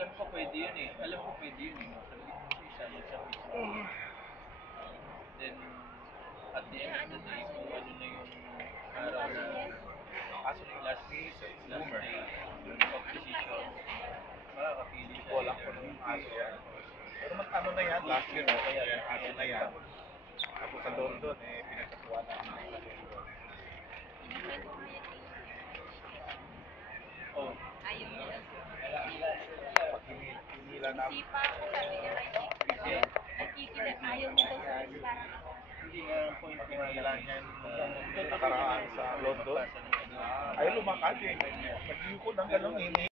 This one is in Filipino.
alam ko pwede yun eh. Alam ko pwede yun eh. Sabi ko sa isa, nagsabi siya. Then, at the end of the day, kung ano na yung araw na Kaso last minute, last boomer. day of decision, makakapili siya. Wala ko nung aso yan. Pero ano na yan, last year, kaya yan, aso na yan. Ako sa London, pinagkakuha na. Oh. Ayaw niya. Pag hinila na, Sipa ako, sabi niya kay Chico. Nagkikilat, ayaw niya daw sa restaurant. Hindi nga ang point ko nga hinila lang niya yung nakaraan sa London. Ay, lumakad eh. Nag-iikot ng gano'n,